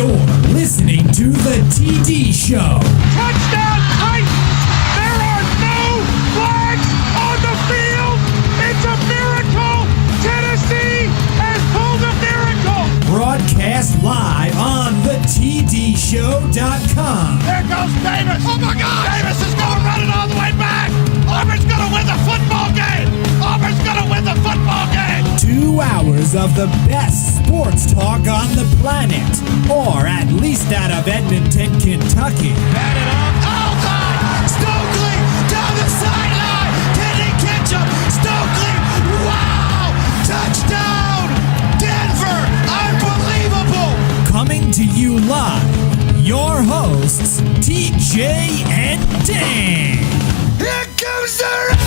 You're listening to The TD Show. Touchdown Titans! There are no flags on the field! It's a miracle! Tennessee has pulled a miracle! Broadcast live on thetdshow.com. There goes Davis! Oh my God! Davis is going to run it all the way back! Auburn's going to win the football game! Auburn's going to win the football game! 2 hours of the best sports talk on the planet, or at least out of Edmonton, Kentucky. Batted up. Oh God! Stokely down the sideline! Can he catch him? Stokely! Wow! Touchdown! Denver! Unbelievable! Coming to you live, your hosts, TJ and Dan. Here comes the...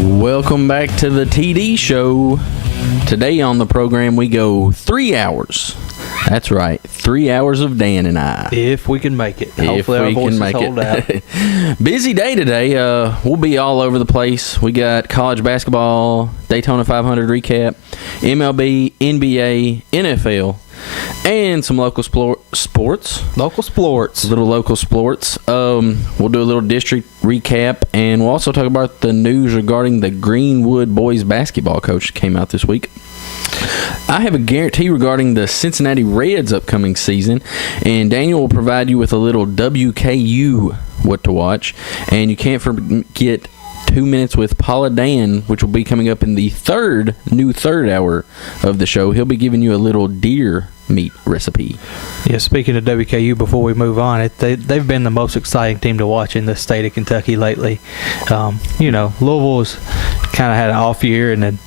Welcome back to the TD Show. Today on the program we go 3 hours. That's right, 3 hours of Dan and I. If we can make it. Hopefully our voices hold out. Busy day today. We'll be all over the place. We got college basketball, Daytona 500 recap, MLB, NBA, NFL, and some local sports. Local sports. Little local sports. We'll do a little district recap, and we'll also talk about the news regarding the Greenwood boys basketball coach that came out this week. I have a guarantee regarding the Cincinnati Reds upcoming season, and Daniel will provide you with a little WKU what to watch, and you can't forget 2 minutes with Paula Dan, which will be coming up in the new third hour of the show. He'll be giving you a little deer meat recipe. Yeah, speaking of WKU, before we move on, they've been the most exciting team to watch in the state of Kentucky lately. Louisville's kind of had an off year, and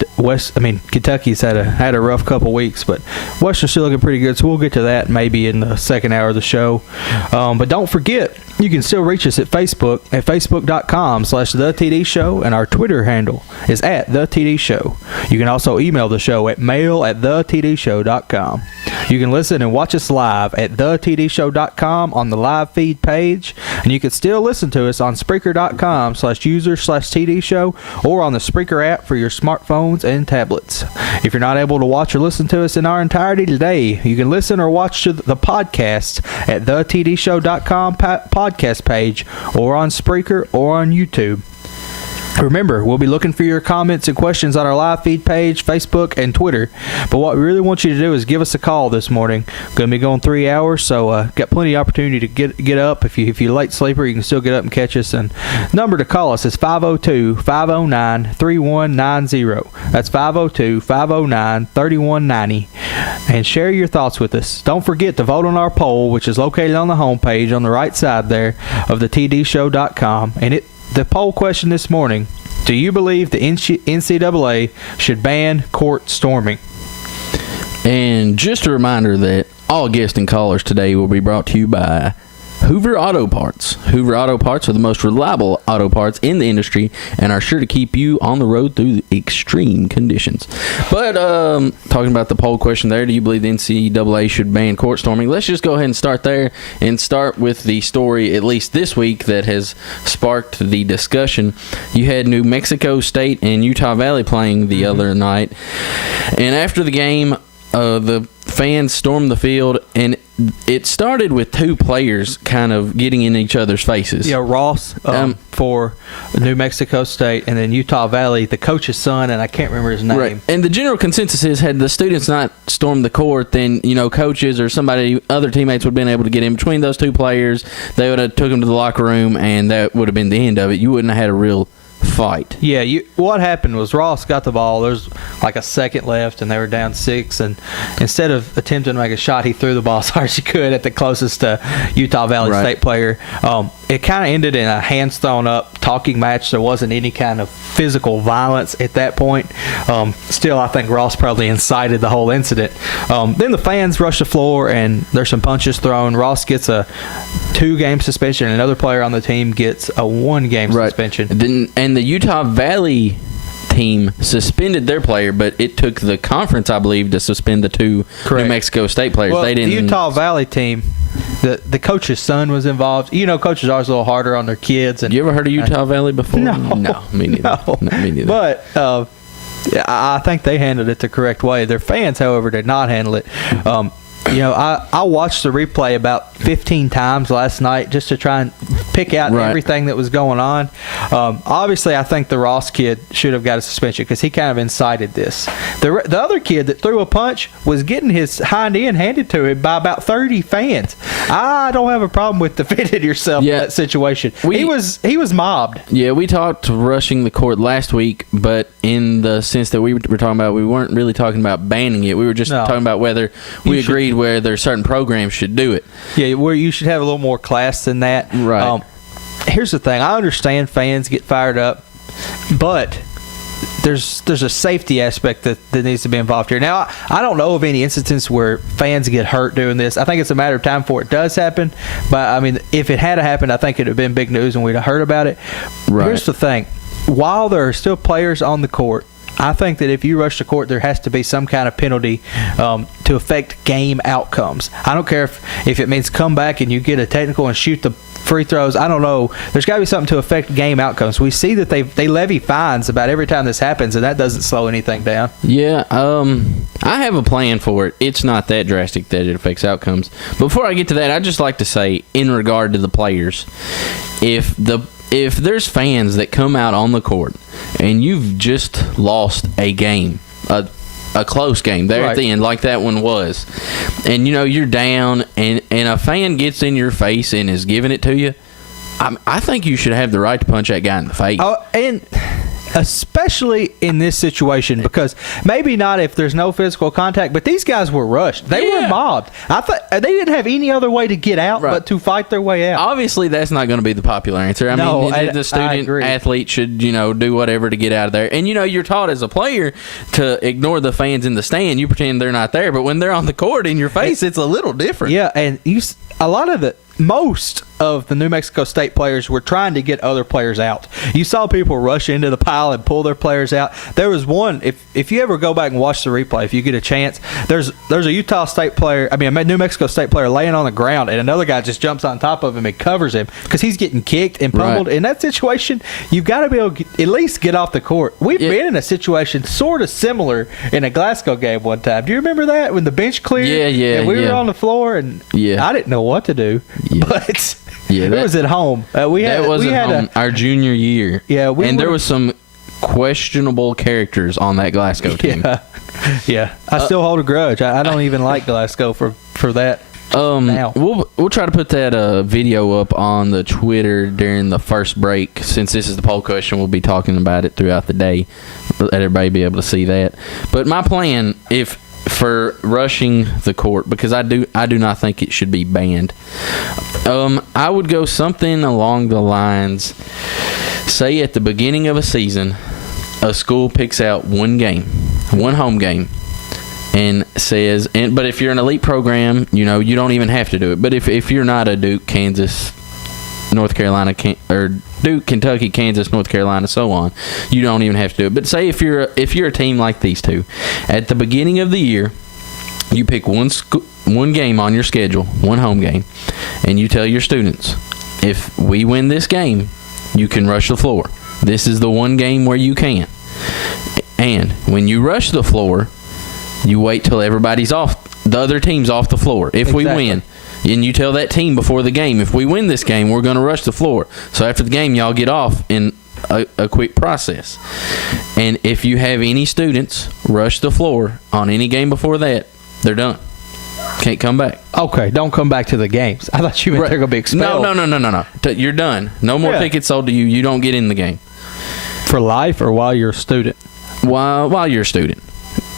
Kentucky's had a rough couple weeks, but Western's still looking pretty good, so we'll get to that maybe in the second hour of the show. But don't forget, you can still reach us at Facebook at facebook.com/TheTDShow, and our Twitter handle is @TheTDShow. You can also email the show at mail@thetdshow.com. You can listen and watch us live at thetdshow.com on the live feed page, and you can still listen to us on Spreaker.com/user/TDShow or on the Spreaker app for your smartphones and tablets. If you're not able to watch or listen to us in our entirety today, you can listen or watch to the podcast at thetdshow.com podcast page or on Spreaker or on YouTube. Remember, we'll be looking for your comments and questions on our live feed page, Facebook, and Twitter. But what we really want you to do is give us a call this morning. Going to be going 3 hours, so got plenty of opportunity to get up. If you're a late sleeper, you can still get up and catch us. And number to call us is 502-509-3190. That's 502-509-3190. And share your thoughts with us. Don't forget to vote on our poll, which is located on the homepage on the right side there of the tdshow.com. And the poll question this morning: do you believe the NCAA should ban court storming? And just a reminder that all guests and callers today will be brought to you by Hoover Auto Parts. Hoover Auto Parts are the most reliable auto parts in the industry and are sure to keep you on the road through extreme conditions. But talking about the poll question there, do you believe the NCAA should ban court storming? Let's just go ahead and start there and start with the story, at least this week, that has sparked the discussion. You had New Mexico State and Utah Valley playing the other night, and after the game, the fans stormed the field, and it started with two players kind of getting in each other's faces. Yeah, Ross for New Mexico State, and then Utah Valley, the coach's son, and I can't remember his name. Right. And the general consensus is, had the students not stormed the court, then coaches or other teammates would have been able to get in between those two players. They would have took them to the locker room, and that would have been the end of it. You wouldn't have had a real fight. Yeah, what happened was Ross got the ball. There's like a second left, and they were down 6. And instead of attempting to make a shot, he threw the ball as hard as he could at the closest Utah Valley State player. It kind of ended in a hands thrown up talking match. There wasn't any kind of physical violence at that point. Still, I think Ross probably incited the whole incident. Then the fans rush the floor, and there's some punches thrown. Ross gets a 2-game suspension, and another player on the team gets a 1-game suspension. And the Utah Valley team suspended their player, but it took the conference, I believe, to suspend the two New Mexico State players. Well, they didn't. The Utah Valley team, the coach's son was involved. Coaches are always a little harder on their kids. And you ever heard of Utah Valley before? No. No, me neither. No. Me neither. But I think they handled it the correct way. Their fans, however, did not handle it. I watched the replay about 15 times last night just to try and pick out everything that was going on. Obviously, I think the Ross kid should have got a suspension because he kind of incited this. The other kid that threw a punch was getting his hind end handed to him by about 30 fans. I don't have a problem with defending yourself in that situation. He was mobbed. Yeah, we talked rushing the court last week, but in the sense that we were talking about, we weren't really talking about banning it. We were just talking about whether we agreed whether certain programs should do it. Yeah, where you should have a little more class than that. Right. Here's the thing. I understand fans get fired up, but there's a safety aspect that needs to be involved here. Now, I don't know of any instances where fans get hurt doing this. I think it's a matter of time before it does happen. But, I mean, if it had happened, I think it would have been big news and we'd have heard about it. Right. Here's the thing. While there are still players on the court, I think that if you rush the court, there has to be some kind of penalty to affect game outcomes. I don't care if it means come back and you get a technical and shoot the free throws. I don't know. There's got to be something to affect game outcomes. We see that they levy fines about every time this happens, and that doesn't slow anything down. Yeah, I have a plan for it. It's not that drastic that it affects outcomes. Before I get to that, I'd just like to say, in regard to the players, if there's fans that come out on the court and you've just lost a game, a close game there at the end, like that one was, and you're down and a fan gets in your face and is giving it to you, I think you should have the right to punch that guy in the face. Oh, and especially in this situation, because maybe not if there's no physical contact, but these guys were rushed. They were mobbed. I thought they didn't have any other way to get out but to fight their way out. Obviously, that's not going to be the popular answer. I mean, the student athlete should, do whatever to get out of there. And, you're taught as a player to ignore the fans in the stand. You pretend they're not there. But when they're on the court in your face, it's a little different. Yeah, and most of the New Mexico State players were trying to get other players out. You saw people rush into the pile and pull their players out. There was one, if you ever go back and watch the replay, if you get a chance, there's a New Mexico State player laying on the ground, and another guy just jumps on top of him and covers him because he's getting kicked and pummeled. In that situation, you've got to be able to at least get off the court. We've been in a situation sort of similar in a Glasgow game one time. Do you remember that when the bench cleared? Yeah. And we were on the floor, and I didn't know what to do. Yeah. But it was at home. Our junior year. Yeah, there was some questionable characters on that Glasgow team. Yeah. I still hold a grudge. I don't even like Glasgow for that. Now. We'll try to put that video up on the Twitter during the first break. Since this is the poll question, we'll be talking about it throughout the day. Let everybody be able to see that. But my plan, for rushing the court, because I do not think it should be banned. I would go something along the lines, say at the beginning of a season, a school picks out one home game, and says, but if you're an elite program, you don't even have to do it. But if you're not a Duke, Kansas, North Carolina, or Duke, Kentucky, Kansas, North Carolina, so on, you don't even have to do it. But say if you're a team like these two, at the beginning of the year, you pick one game on your schedule, one home game, and you tell your students, if we win this game, you can rush the floor. This is the one game where you can. And when you rush the floor, you wait till everybody's off, the other team's off the floor. If we win, and you tell that team before the game, if we win this game, we're going to rush the floor. So after the game, y'all get off in a quick process. And if you have any students rush the floor on any game before that, they're done. Can't come back. Okay, don't come back to the games. I thought you meant they're going to be expelled. No. You're done. No more tickets sold to you. You don't get in the game. For life or while you're a student? While you're a student.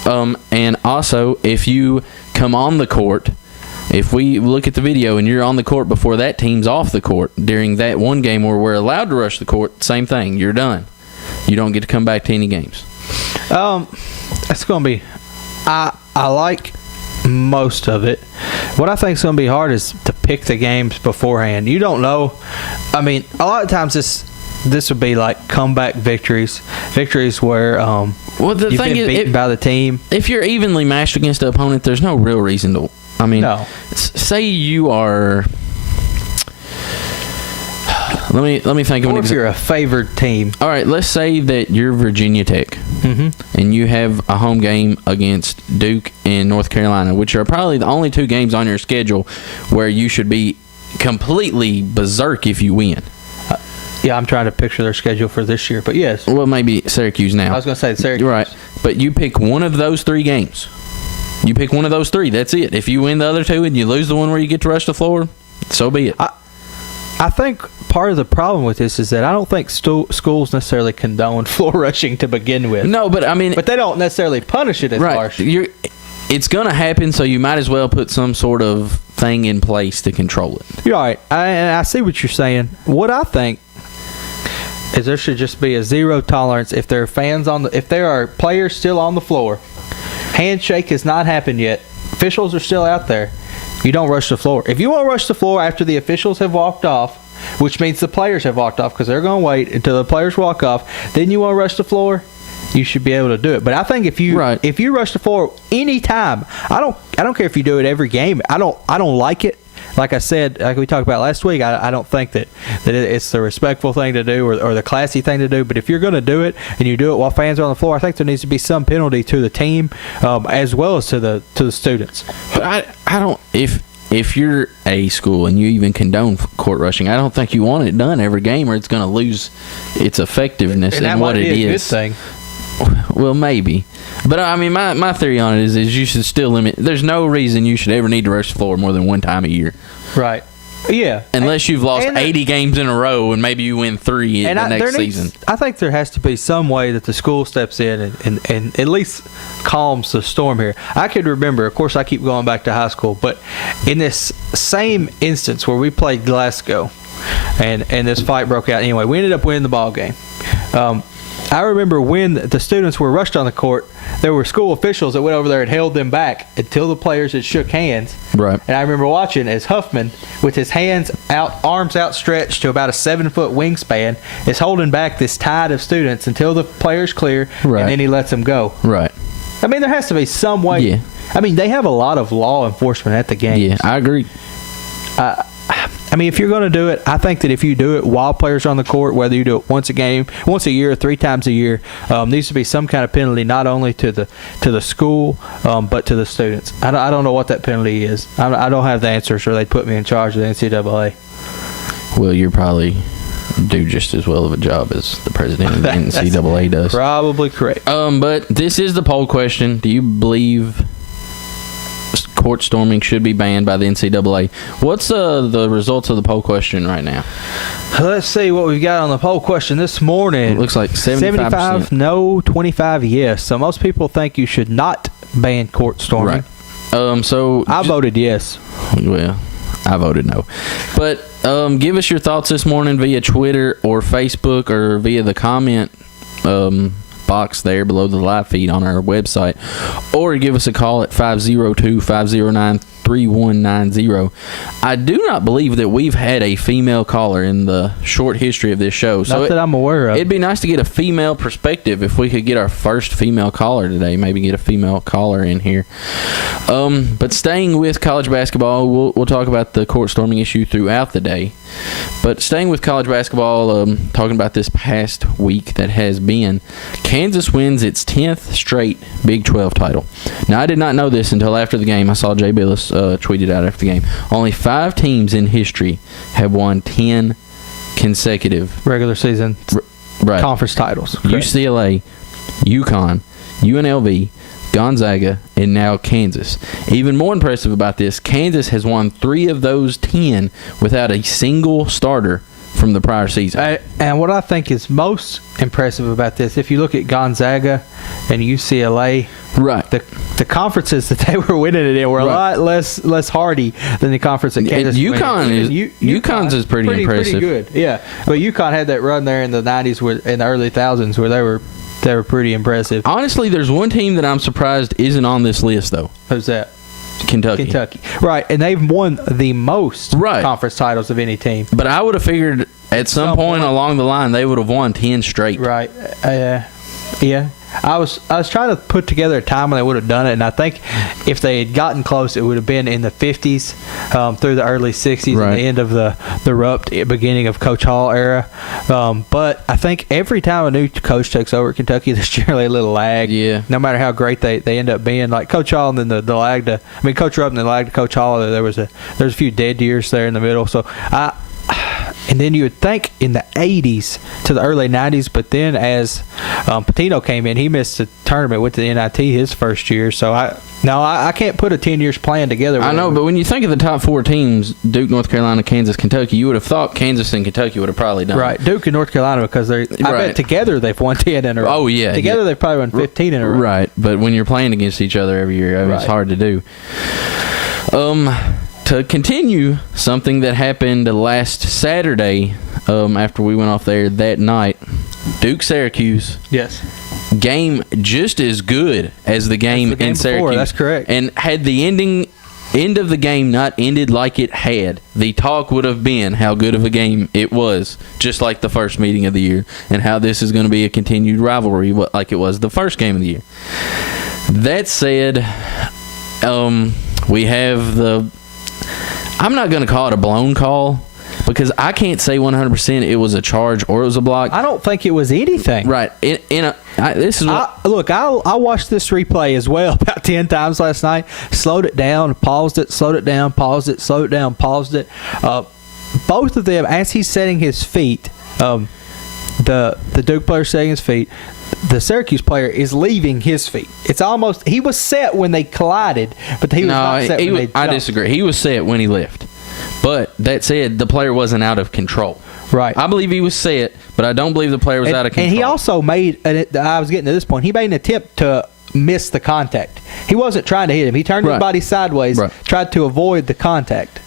And also, if you come on the court, if we look at the video and you're on the court before that team's off the court during that one game where we're allowed to rush the court, same thing. You're done. You don't get to come back to any games. It's going to be... I like most of it. What I think is going to be hard is to pick the games beforehand. You don't know. I mean, a lot of times this would be like comeback victories where you've been beaten by the team. If you're evenly matched against the opponent, there's no real reason to. I mean, no. Say you are. Let me think of an Or if example. you're a favored team. All right, let's say that you're Virginia Tech, and you have a home game against Duke and North Carolina, which are probably the only two games on your schedule where you should be completely berserk if you win. Yeah, I'm trying to picture their schedule for this year, but yes. Well, maybe Syracuse now. I was going to say Syracuse. You're right, but you pick one of those three games. You pick one of those three. That's it. If you win the other two and you lose the one where you get to rush the floor, so be it. I think part of the problem with this is that I don't think schools necessarily condone floor rushing to begin with. No, but I mean, But they don't necessarily punish it as right. harsh. It's going to happen, so you might as well put some sort of thing in place to control it. You're right. I see what you're saying. What I think is there should just be a zero tolerance if there are if there are players still on the floor. Handshake has not happened yet. Officials are still out there. You don't rush the floor. If you want to rush the floor after the officials have walked off, which means the players have walked off because they're going to wait until the players walk off, then you want to rush the floor, you should be able to do it. But I think if you rush the floor any time, I don't care if you do it every game. I don't like it. Like I said, like we talked about last week, I don't think that it's the respectful thing to do or the classy thing to do. But if you're going to do it and you do it while fans are on the floor, I think there needs to be some penalty to the team as well as to the students. But I don't if you're a school and you even condone court rushing, I don't think you want it done every game or it's going to lose its effectiveness and what it is. Good thing. Well, maybe. But, I mean, my theory on it is you should still limit. There's no reason you should ever need to rush the floor more than one time a year. Right. Yeah. Unless you've lost 80 games in a row and maybe you win 3 in the next season. I think there has to be some way that the school steps in and at least calms the storm here. I could remember, of course, I keep going back to high school, but in this same instance where we played Glasgow and this fight broke out anyway, we ended up winning the ball game. I remember when the students were rushed on the court, there were school officials that went over there and held them back until the players had shook hands. Right. And I remember watching as Huffman, with his arms outstretched to about a 7-foot wingspan, is holding back this tide of students until the players clear, Right. and then he lets them go. Right. I mean, there has to be some way. Yeah. I mean, they have a lot of law enforcement at the game. Yeah, I agree. I mean, if you're going to do it, I think that if you do it while players are on the court, whether you do it once a year, 3 times a year, needs to be some kind of penalty, not only to the school, but to the students. I don't know what that penalty is. I don't have the answers, or they'd put me in charge of the NCAA. Well, you probably do just as well of a job as the president of the NCAA does. Probably correct. But this is the poll question. Do you believe court storming should be banned by the NCAA? What's the results of the poll question right now? Let's see what we've got on the poll question this morning. It looks like 75% no, 25 yes. So most people think you should not ban court storming. Right. So I voted yes. Well, I voted no. But give us your thoughts this morning via Twitter or Facebook or via the comment box there below the live feed on our website, or give us a call at 502-509-3190. I do not believe that we've had a female caller in the short history of this show. Not that I'm aware of. It'd be nice to get a female perspective if we could get our first female caller today. Maybe get a female caller in here. But staying with college basketball, we'll talk about the court storming issue throughout the day. But staying with college basketball, talking about this past week that has been, Kansas wins its 10th straight Big 12 title. Now, I did not know this until after the game. I saw Jay Billis tweeted out after the game. Only 5 teams in history have won 10 consecutive regular season conference titles. Correct. UCLA, UConn, UNLV, Gonzaga, and now Kansas. Even more impressive about this, Kansas has won 3 of those 10 without a single starter from the prior season. And what I think is most impressive about this, if you look at Gonzaga and UCLA, right, the conferences that they were winning it in were a lot less hardy than the conference that Kansas. UConn's is pretty impressive. Pretty good, yeah. But UConn had that run there in the 90s, in the early 2000s, where they were pretty impressive. Honestly, there's one team that I'm surprised isn't on this list, though. Who's that? Kentucky. Right, and they've won the most conference titles of any team. But I would have figured at some point along the line they would have won 10 straight. Right. Yeah. I was trying to put together a time when they would have done it, and I think if they had gotten close, it would have been in the 50s through the early 60s Right. and the end of the Rupp, beginning of Coach Hall era. But I think every time a new coach takes over at Kentucky, there's generally a little lag. Yeah. No matter how great they end up being, like Coach Hall and then the lag to, I mean, Coach Rupp and the lag to Coach Hall, there's a few dead years there in the middle. So and then you would think in the 80s to the early 90s, but then as Patino came in, he missed the tournament with the NIT his first year. So I can't put a 10 years plan together. I know, but when you think of the top 4 teams, Duke, North Carolina, Kansas, Kentucky, you would have thought Kansas and Kentucky would have probably done Right, it. Duke and North Carolina, because I bet together they've won 10 in a row. Oh, yeah. Together yeah. they've probably won 15 in a row. Right, but when you're playing against each other every year, it's Right. hard to do. To continue something that happened last Saturday, after we went off there that night, Duke-Syracuse. Yes. Game just as good as the game, the game in before, Syracuse. that's correct. And had the end of the game not ended like it had, the talk would have been how good of a game it was, just like the first meeting of the year, and how this is going to be a continued rivalry like it was the first game of the year. That said, we have I'm not going to call it a blown call, because I can't say 100% it was a charge or it was a block. I don't think it was anything. Right. This is what, I watched this replay as well about 10 times last night. Slowed it down, paused it, slowed it down, paused it, slowed it down, paused it. Both of them, as he's setting his feet, the Duke player setting his feet, the Syracuse player is leaving his feet. It's almost, he was set when they collided, but he was not set when they jumped. I disagree. He was set when he left. But that said, the player wasn't out of control. Right. I believe he was set, but I don't believe the player was out of control. And he also made, I was getting to this point, he made an attempt to miss the contact. He wasn't trying to hit him. He turned his body sideways, tried to avoid the contact.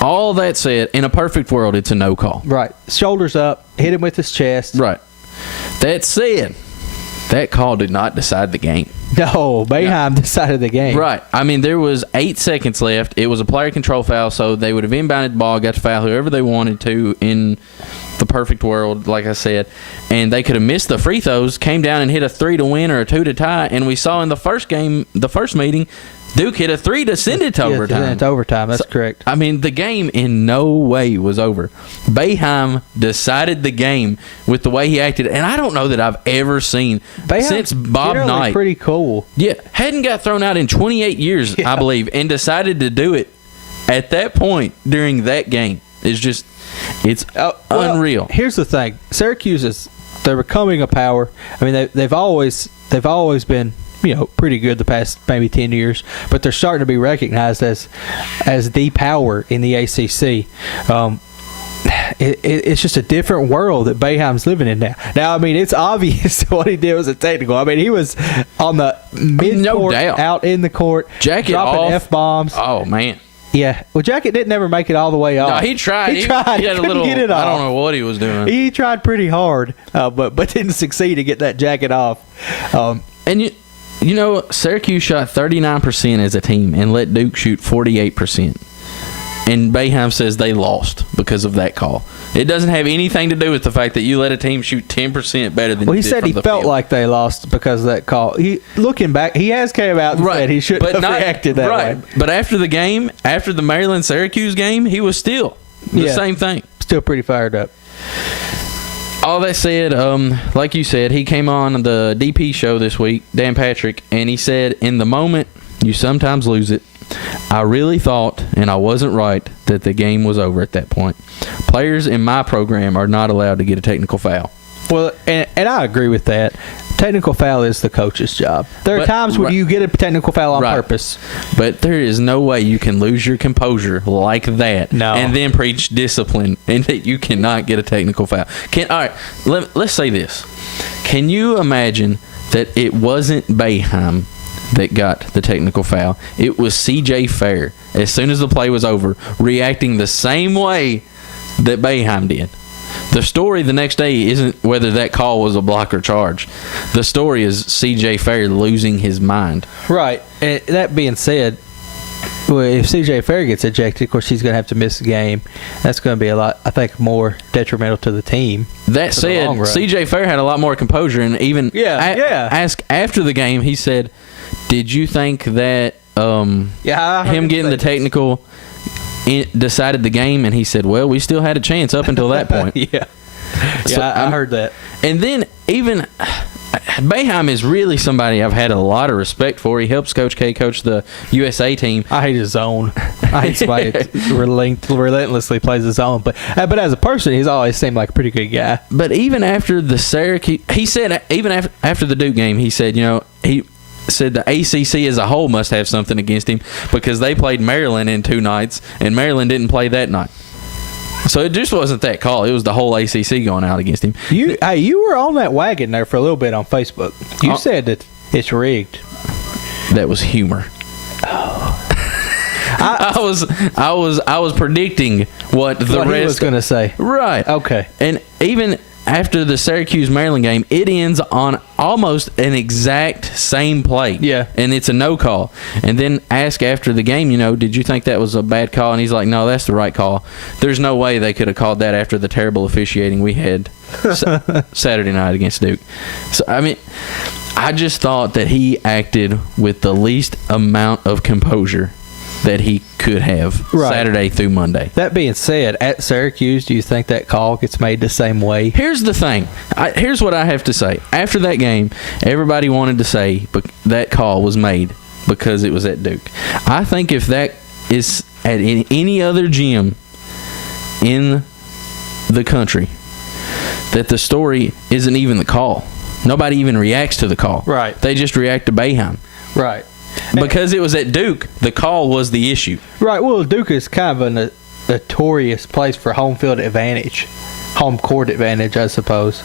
All that said, in a perfect world, it's a no call. Right. Shoulders up, hit him with his chest. Right. That said, that call did not decide the game. No, Boeheim decided the game. Right. I mean, there was 8 seconds left. It was a player control foul, so they would have inbounded the ball, got to foul whoever they wanted to in the perfect world, like I said. And they could have missed the free throws, came down and hit a 3 to win or a 2 to tie. And we saw in the first game, the first meeting, Duke hit a 3 to send it to overtime. Yeah, it's overtime. That's correct. I mean, the game in no way was over. Boeheim decided the game with the way he acted, and I don't know that I've ever seen since Bob Knight. Pretty cool. Yeah, hadn't got thrown out in 28 years, I believe, and decided to do it at that point during that game. It's unreal. Here's the thing: Syracuse they're becoming a power. I mean, they've always been, pretty good the past maybe 10 years, but they're starting to be recognized as the power in the ACC. It's just a different world that Boeheim's living in now. Now, I mean, it's obvious what he did was a technical. I mean, he was on the mid-court, out in the court, Jacket dropping off. F-bombs. Oh, man. Yeah. Well, Jacket didn't ever make it all the way off. No, he tried. He tried. He had a little, get it off. I don't know what he was doing. He tried pretty hard, but didn't succeed to get that jacket off. And Syracuse shot 39% as a team and let Duke shoot 48%. And Boeheim says they lost because of that call. It doesn't have anything to do with the fact that you let a team shoot 10% better than you did. Well, he said he felt like they lost because of that call. Looking back, he has came out and said he shouldn't have reacted that way. But after the game, after the Maryland-Syracuse game, he was still the same thing. Still pretty fired up. All that said, like you said, he came on the DP show this week, Dan Patrick, and he said, in the moment, you sometimes lose it. I really thought, and I wasn't right, that the game was over at that point. Players in my program are not allowed to get a technical foul. Well, and I agree with that. Technical foul is the coach's job. There are times when you get a technical foul on purpose. But there is no way you can lose your composure like that and then preach discipline and that you cannot get a technical foul. All right, let's say this. Can you imagine that it wasn't Boeheim that got the technical foul? It was C.J. Fair, as soon as the play was over, reacting the same way that Boeheim did. The story the next day isn't whether that call was a block or charge. The story is C.J. Fair losing his mind. Right. And that being said, Well, if CJ Fair gets ejected, of course he's going to have to miss the game. That's going to be a lot, I think, more detrimental to the team. That said, CJ Fair had a lot more composure, and even asked after the game, he said, "Did you think that him getting the technical decided the game?" And he said, "Well, we still had a chance up until that point." I heard that. And then even Boeheim is really somebody I've had a lot of respect for. He helps Coach K coach the USA team. I hate his zone. I hate somebody that relentlessly plays his zone. But as a person, he's always seemed like a pretty good guy. But even after the Syracuse, he said, even after the Duke game, he said, he said the ACC as a whole must have something against him because they played Maryland in 2 nights, and Maryland didn't play that night. So it just wasn't that call. It was the whole ACC going out against him. You were on that wagon there for a little bit on Facebook. You said that it's rigged. That was humor. I was predicting what the rest he was going to say. Right. Okay. And even after the Syracuse-Maryland game, it ends on almost an exact same play. Yeah. And it's a no call. And then ask after the game, did you think that was a bad call? And he's like, no, that's the right call. There's no way they could have called that after the terrible officiating we had Saturday night against Duke. So, I just thought that he acted with the least amount of composure that he could have Saturday through Monday. That being said, at Syracuse, do you think that call gets made the same way? Here's the thing. Here's what I have to say. After that game, everybody wanted to say that call was made because it was at Duke. I think if that is at any other gym in the country, that the story isn't even the call. Nobody even reacts to the call. Right. They just react to Boeheim. Right. Because it was at Duke, the call was the issue. Right. Well, Duke is kind of a notorious place for home field advantage. Home court advantage, I suppose.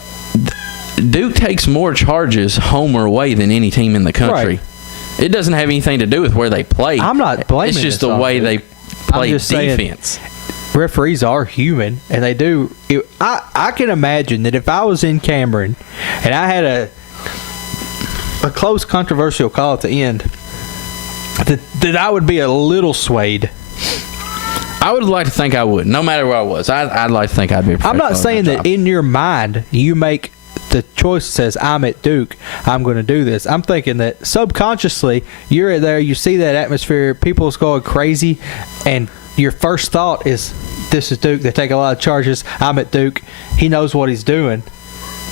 Duke takes more charges home or away than any team in the country. Right. It doesn't have anything to do with where they play. I'm not blaming It's just the way they play defense. Saying, referees are human, and they do. I can imagine that if I was in Cameron and I had a close, controversial call at the end, that I would be a little swayed. I would like to think I would, no matter where I was. I'd like to think I'd be a professional. I'm not saying that in your mind you make the choice that says, I'm at Duke, I'm going to do this. I'm thinking that subconsciously you're there, you see that atmosphere, people's going crazy, and your first thought is, this is Duke. They take a lot of charges. I'm at Duke. He knows what he's doing.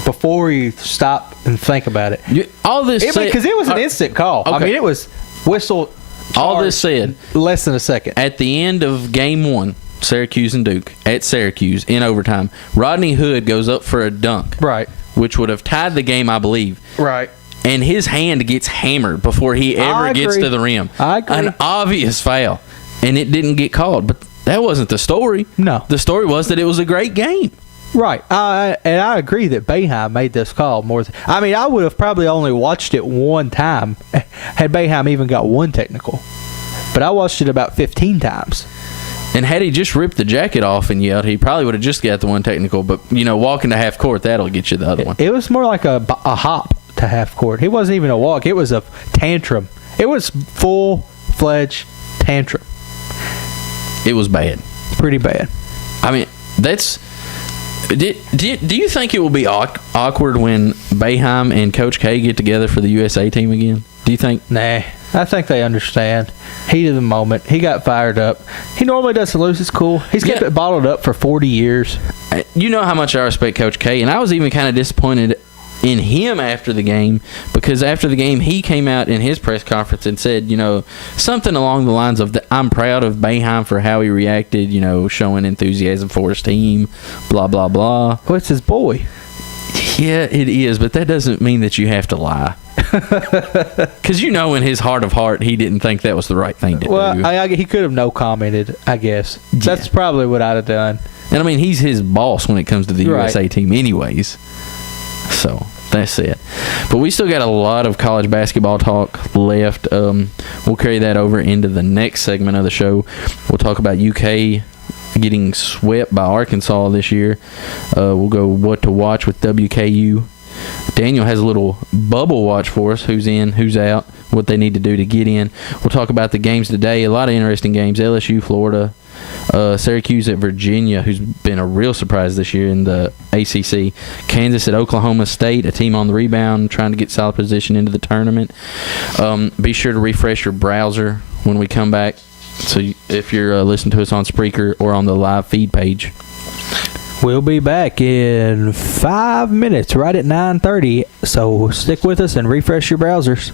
Before you stop and think about it. Because it was an instant call. Okay. It was whistle. All this said, less than a second. At the end of game 1, Syracuse and Duke, at Syracuse, in overtime, Rodney Hood goes up for a dunk. Right. Which would have tied the game, I believe. Right. And his hand gets hammered before he ever gets to the rim. I agree. An obvious foul. And it didn't get called. But that wasn't the story. No. The story was that it was a great game. Right. And I agree that Boeheim made this call more than... I would have probably only watched it one time had Boeheim even got one technical. But I watched it about 15 times. And had he just ripped the jacket off and yelled, he probably would have just got the one technical. But, walking to half court, that'll get you the other one. It was more like a hop to half court. It wasn't even a walk. It was a tantrum. It was full-fledged tantrum. It was bad. Pretty bad. That's... Do you think it will be awkward when Boeheim and Coach K get together for the USA team again? Do you think? Nah. I think they understand. Heat of the moment. He got fired up. He normally doesn't lose. It's cool. He's kept it bottled up for 40 years. You know how much I respect Coach K, and I was even kind of disappointed in him after the game, because after the game he came out in his press conference and said, something along the lines of, I'm proud of Boeheim for how he reacted, showing enthusiasm for his team, blah, blah, blah. Well, it's his boy. Yeah, it is, but that doesn't mean that you have to lie. Because in his heart of heart, he didn't think that was the right thing to do. Well, he could have no commented, I guess. Yeah. That's probably what I'd have done. And he's his boss when it comes to the USA team anyways. So, that's it. But we still got a lot of college basketball talk left. We'll carry that over into the next segment of the show. We'll talk about UK getting swept by Arkansas this year. We'll go what to watch with WKU. Daniel has a little bubble watch for us, who's in, who's out, what they need to do to get in. We'll talk about the games today. A lot of interesting games. LSU, Florida, Syracuse at Virginia, who's been a real surprise this year in the ACC. Kansas at Oklahoma State, a team on the rebound, trying to get solid position into the tournament. Be sure to refresh your browser when we come back. So if you're listening to us on Spreaker or on the live feed page. We'll be back in 5 minutes, right at 9:30. So stick with us and refresh your browsers.